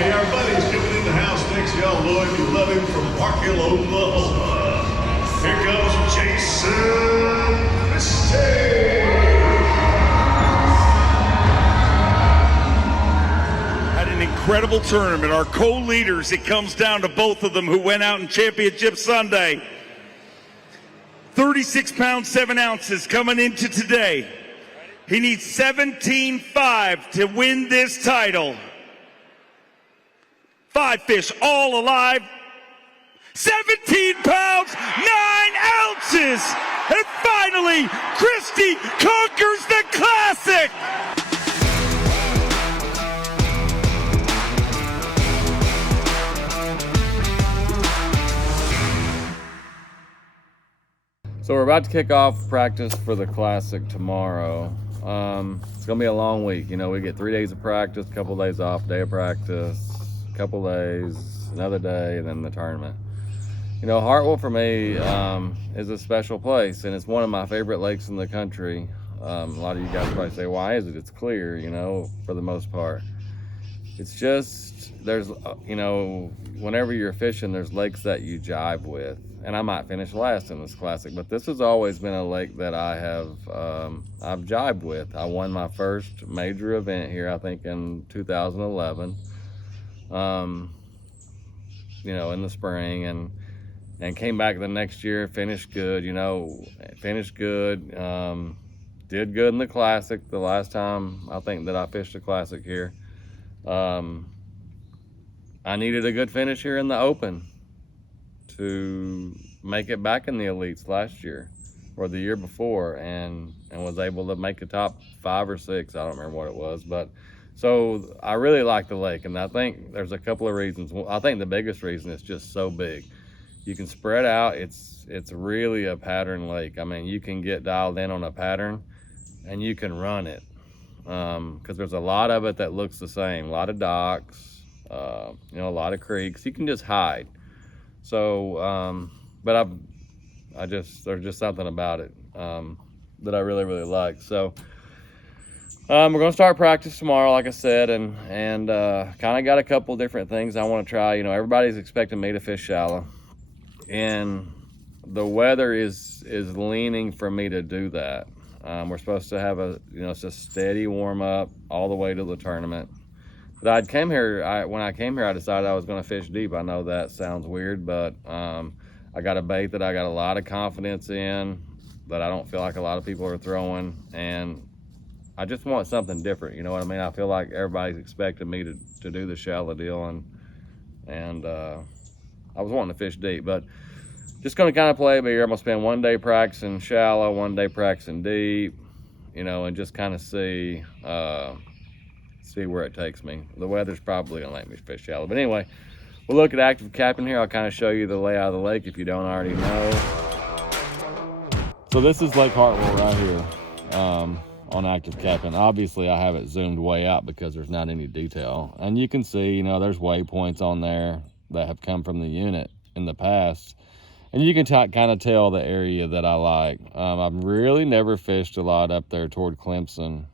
Hey, our buddy's coming in the house next. Y'all know him. You love him from Park Hill, Oklahoma. Here comes Jason Christie. An incredible tournament. Our co-leaders, it comes down to both of them who went out in Championship Sunday. 36 pounds, 7 ounces coming into today. He needs 17.5 to win this title. 5 fish, all alive. 17 pounds, 9 ounces. And finally, Christie conquers the Classic. So we're about to kick off practice for the Classic tomorrow. It's gonna be a long week. You know, we get 3 days of practice, a couple of days off, day of practice, a couple days, another day, and then the tournament. You know, Hartwell for me is a special place, and it's one of my favorite lakes in the country. A lot of you guys probably say, why is it? It's clear, you know, for the most part. It's just, there's, you know, whenever you're fishing, there's lakes that you jive with. And I might finish last in this Classic, but this has always been a lake that I have, I've jived with. I won my first major event here, I think in 2011, you know, in the spring, and came back the next year, finished good, you know, finished good, did good in the Classic the last time I think that I fished a Classic here. I needed a good finish here in the Open to make it back in the elites last year or the year before, and was able to make a top 5 or 6. I don't remember what it was, but so I really like the lake, and I think there's a couple of reasons. I think the biggest reason is just so big. You can spread out. It's really a pattern lake. I mean, you can get dialed in on a pattern and you can run it, because there's a lot of it that looks the same. A lot of docks, you know, a lot of creeks. You can just hide. So, but there's just something about it that I really, really like. So, we're gonna start practice tomorrow, like I said, and kind of got a couple different things I want to try. You know, everybody's expecting me to fish shallow, and the weather is leaning for me to do that. We're supposed to have it's a steady warm up all the way to the tournament. But when I came here, I decided I was going to fish deep. I know that sounds weird, but I got a bait that I got a lot of confidence in, that I don't feel like a lot of people are throwing, and I just want something different. You know what I mean? I feel like everybody's expecting me to do the shallow deal, and I was wanting to fish deep, but just going to kind of play it by ear. I'm going to spend 1 day practicing shallow, 1 day practicing deep, you know, and just kind of see where it takes me. The weather's probably gonna let me fish shallow, but anyway, we'll look at ActiveCaptain here. I'll kind of show you the layout of the lake if you don't already know. So this is Lake Hartwell right here on ActiveCaptain. Obviously I have it zoomed way out because there's not any detail, and you can see, you know, there's waypoints on there that have come from the unit in the past, and you can kind of tell the area that I like. I've really never fished a lot up there toward Clemson,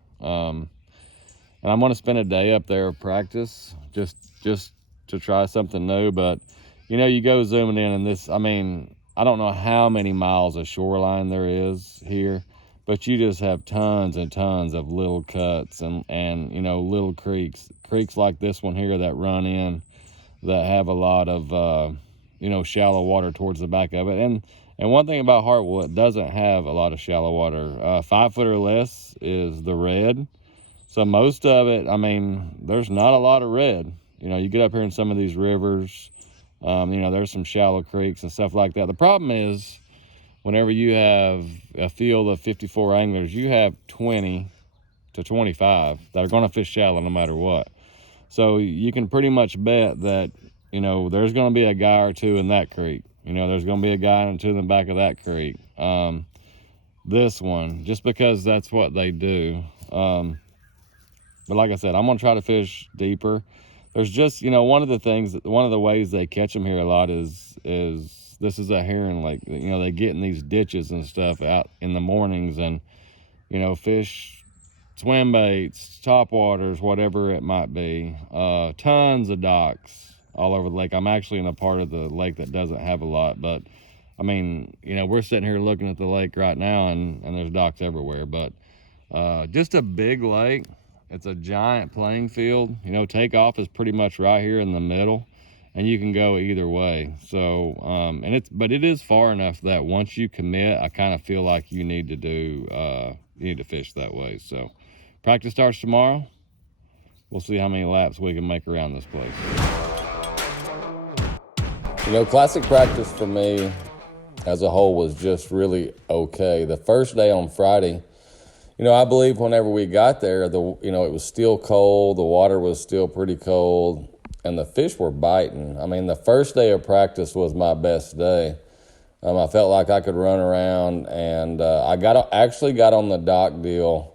and I'm going to spend a day up there of practice just to try something new. But, you know, you go zooming in, and this, I mean, I don't know how many miles of shoreline there is here, but you just have tons and tons of little cuts and you know, little creeks like this one here that run in, that have a lot of, you know, shallow water towards the back of it. And one thing about Hartwell, it doesn't have a lot of shallow water. 5 foot or less is the red. So most of it, I mean, there's not a lot of red. You know, you get up here in some of these rivers, you know, there's some shallow creeks and stuff like that. The problem is, whenever you have a field of 54 anglers, you have 20 to 25 that are going to fish shallow no matter what. So you can pretty much bet that, you know, there's going to be a guy or two in that creek. You know, there's going to be a guy or two in the back of that creek. This one, just because that's what they do. But like I said, I'm going to try to fish deeper. There's just, you know, one of the ways they catch them here a lot is this is a herring lake. You know, they get in these ditches and stuff out in the mornings, and, you know, fish swim baits, top waters, whatever it might be. Tons of docks all over the lake. I'm actually in a part of the lake that doesn't have a lot, but I mean, you know, we're sitting here looking at the lake right now, and there's docks everywhere. But just a big lake. It's a giant playing field. You know, takeoff is pretty much right here in the middle, and you can go either way. So, but it is far enough that once you commit, I kind of feel like you need to fish that way. So, practice starts tomorrow. We'll see how many laps we can make around this place. You know, classic practice for me as a whole was just really okay. The first day on Friday, you know, I believe whenever we got there, it was still cold, the water was still pretty cold, and the fish were biting. I mean, the first day of practice was my best day. I felt like I could run around, and I actually got on the dock deal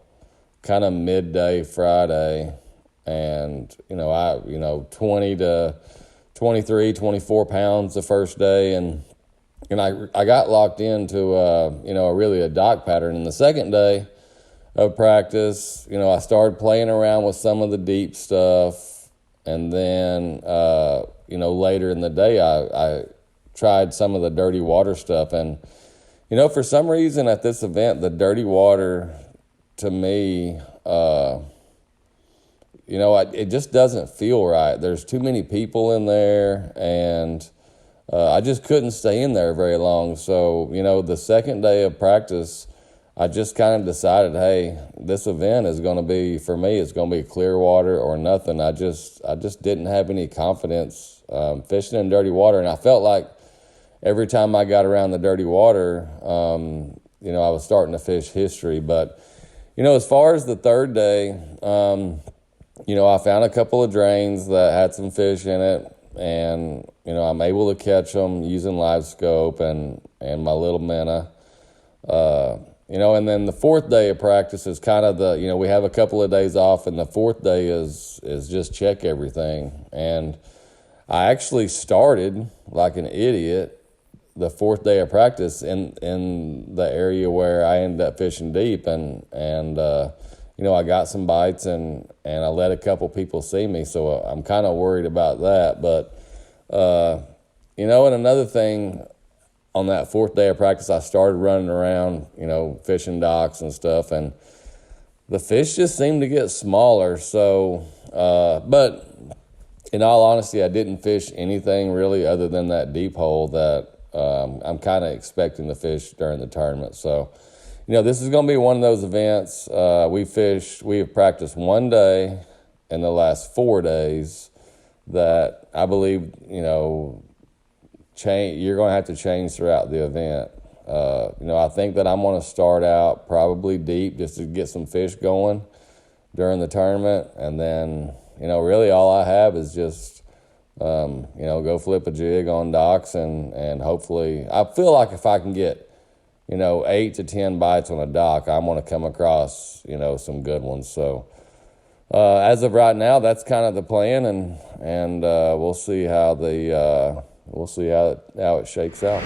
kind of midday Friday, and, 20 to 23, 24 pounds the first day, and I got locked into, a dock pattern. And the second day of practice, I started playing around with some of the deep stuff. And then, later in the day, I tried some of the dirty water stuff. And, for some reason at this event, the dirty water to me, it just doesn't feel right. There's too many people in there, and I just couldn't stay in there very long. So, the second day of practice, I just kind of decided, hey, this event is going to be, for me, it's going to be clear water or nothing. I just didn't have any confidence fishing in dirty water. And I felt like every time I got around the dirty water, I was starting to fish history. But, as far as the third day, I found a couple of drains that had some fish in it. And, I'm able to catch them using live scope and my little minnow. And then the fourth day of practice is kind of we have a couple of days off, and the fourth day is just check everything. And I actually started like an idiot the fourth day of practice in the area where I ended up fishing deep, and I got some bites and I let a couple people see me, so I'm kind of worried about that. But, and another thing, on that fourth day of practice, I started running around, fishing docks and stuff, and the fish just seemed to get smaller. So, but in all honesty, I didn't fish anything really other than that deep hole that I'm kind of expecting to fish during the tournament. So, this is going to be one of those events. We have practiced one day in the last 4 days that I believe, you're going to have to change throughout the event. I think that I'm going to start out probably deep just to get some fish going during the tournament. And then, really all I have is just, go flip a jig on docks and hopefully, I feel like if I can get, 8 to 10 bites on a dock, I'm going to come across, some good ones. So, as of right now, that's kind of the plan, and we'll see how how it shakes out.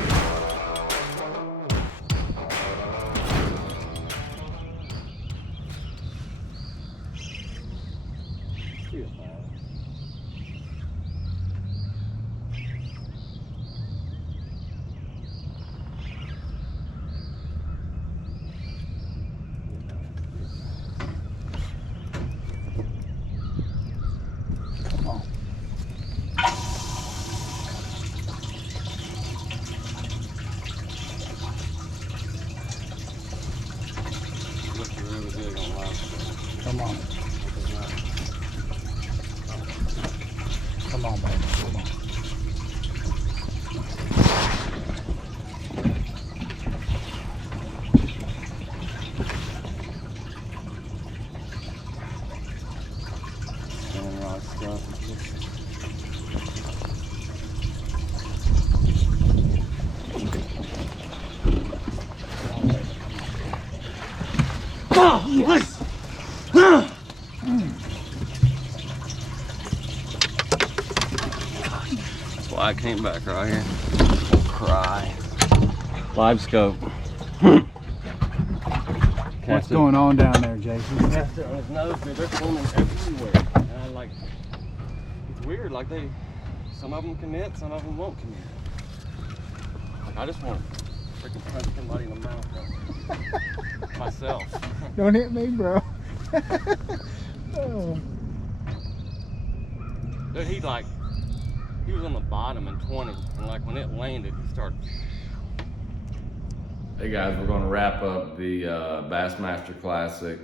Come on. Come on, baby. Come on. Oh, yes! That's why I came back right here. Cry. Live scope. What's going on down there, Jason? Cast it on his nose, dude. They're swimming everywhere. And I like, it's weird. Like some of them commit, some of them won't commit. Like I just want to freaking punch somebody in the mouth, though. Myself. Don't hit me, bro. Oh. Dude, he was on the bottom in 20, and like when it landed, he started. Hey guys, we're going to wrap up the Bassmaster Classic.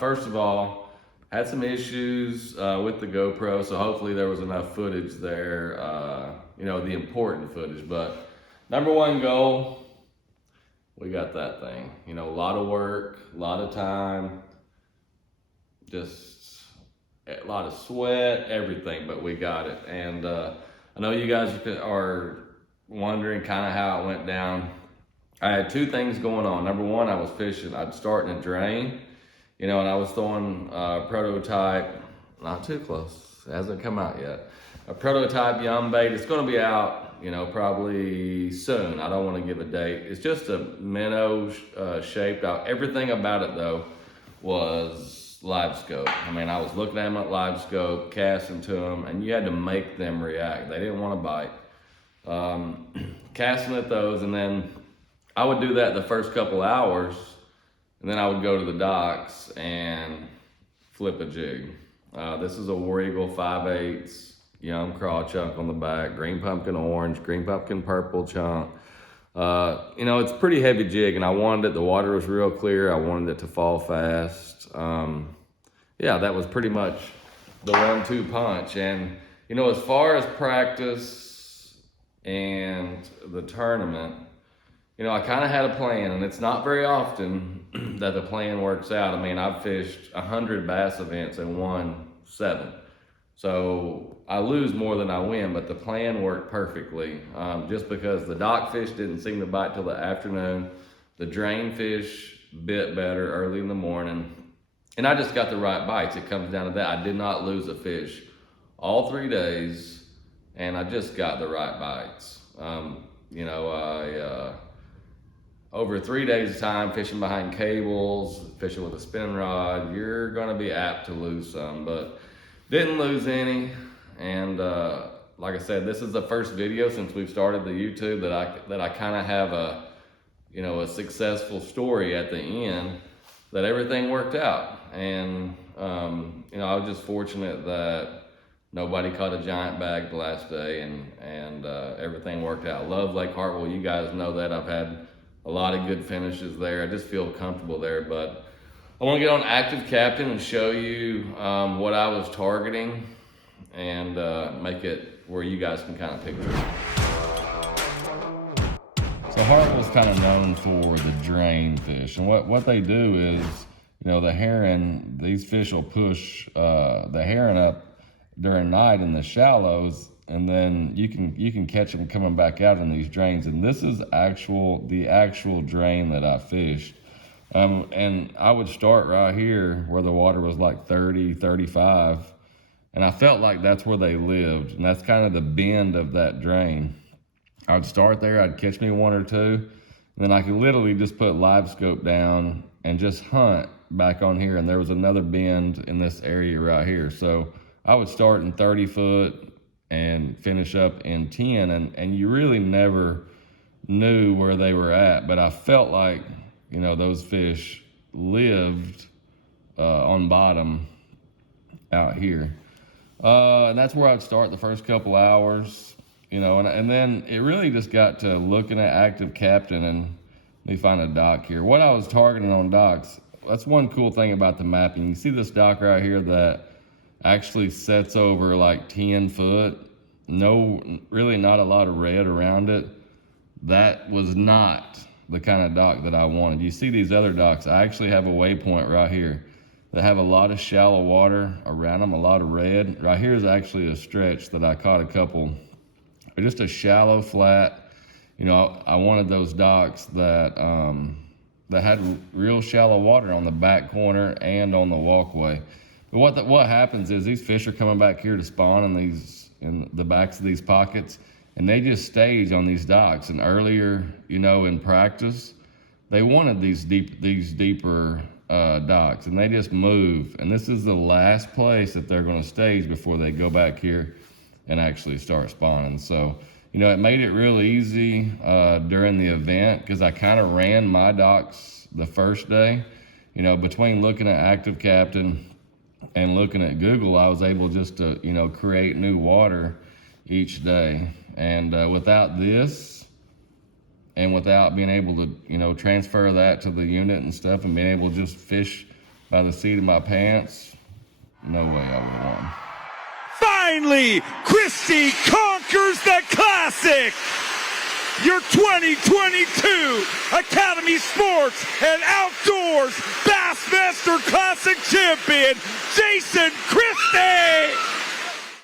First of all, had some issues with the GoPro, so hopefully there was enough footage there, you know, the important footage. But number one goal, we got that thing. You know, a lot of work, a lot of time, just a lot of sweat, everything, but we got it. And I know you guys are wondering kind of how it went down. I had two things going on. Number one, I was fishing. I'd start in a drain, you know, and I was throwing a prototype, not too close, it hasn't come out yet. A prototype yum bait. It's going to be out, you know, probably soon. I don't want to give a date. It's just a minnow shaped out. Everything about it though was live scope. I mean, I was looking at them at live scope, casting to them, and you had to make them react. They didn't want to bite. Casting at those, and then I would do that the first couple hours, and then I would go to the docks and flip a jig. This is a War Eagle 5/8 young craw chunk on the back, green pumpkin orange, green pumpkin purple chunk. You know, it's a pretty heavy jig, and I wanted it, the water was real clear, I wanted it to fall fast. Yeah, that was pretty much the 1-2 punch. And, you know, as far as practice and the tournament, you know, I kind of had a plan, and it's not very often that the plan works out. I mean, I've fished 100 bass events and won 7. So I lose more than I win, but the plan worked perfectly. Just because the dock fish didn't seem to bite till the afternoon, the drain fish bit better early in the morning, and I just got the right bites. It comes down to that. I did not lose a fish all 3 days, and I just got the right bites. You know, over 3 days of time fishing behind cables, fishing with a spinning rod, you're gonna be apt to lose some, but didn't lose any. And like I said, this is the first video since we've started the YouTube that I kind of have a, you know, a successful story at the end, that everything worked out. And you know, I was just fortunate that nobody caught a giant bag the last day, and everything worked out. Love Lake Hartwell, you guys know that. I've had a lot of good finishes there. I just feel comfortable there, but I want to get on ActiveCaptain and show you what I was targeting, and make it where you guys can kind of picture it. So Hartwell's kind of known for the drain fish, and what they do is, you know, the herring, these fish will push the herring up during night in the shallows, and then you can catch them coming back out in these drains. And this is the actual drain that I fished. And I would start right here where the water was like 30, 35, and I felt like that's where they lived, and that's kind of the bend of that drain. I'd start there, I'd catch me 1 or 2, and then I could literally just put live scope down and just hunt back on here, and there was another bend in this area right here. So I would start in 30 foot and finish up in 10, and you really never knew where they were at, but I felt like, you know, those fish lived on bottom out here. And that's where I'd start the first couple hours, you know, and then it really just got to looking at ActiveCaptain, and let me find a dock here. What I was targeting on docks, that's one cool thing about the mapping. You see this dock right here that actually sets over like 10 foot. Really not a lot of red around it. That was not the kind of dock that I wanted. You see these other docks, I actually have a waypoint right here that have a lot of shallow water around them, a lot of red. Right here is actually a stretch that I caught a couple, just a shallow flat. You know, I wanted those docks that had real shallow water on the back corner and on the walkway. But what happens is these fish are coming back here to spawn in the backs of these pockets, and they just stage on these docks. And earlier, you know, in practice, they wanted these deeper docks, and they just move. And this is the last place that they're going to stage before they go back here and actually start spawning. So, you know, it made it real easy during the event, because I kind of ran my docks the first day. You know, between looking at ActiveCaptain and looking at Google, I was able just to, you know, create new water each day. And without this, and without being able to, you know, transfer that to the unit and stuff, and being able to just fish by the seat of my pants, no way I would have won. Finally, Christie conquers the Classic. Your 2022 Academy Sports and Outdoors Bassmaster Classic champion, Jason Christie.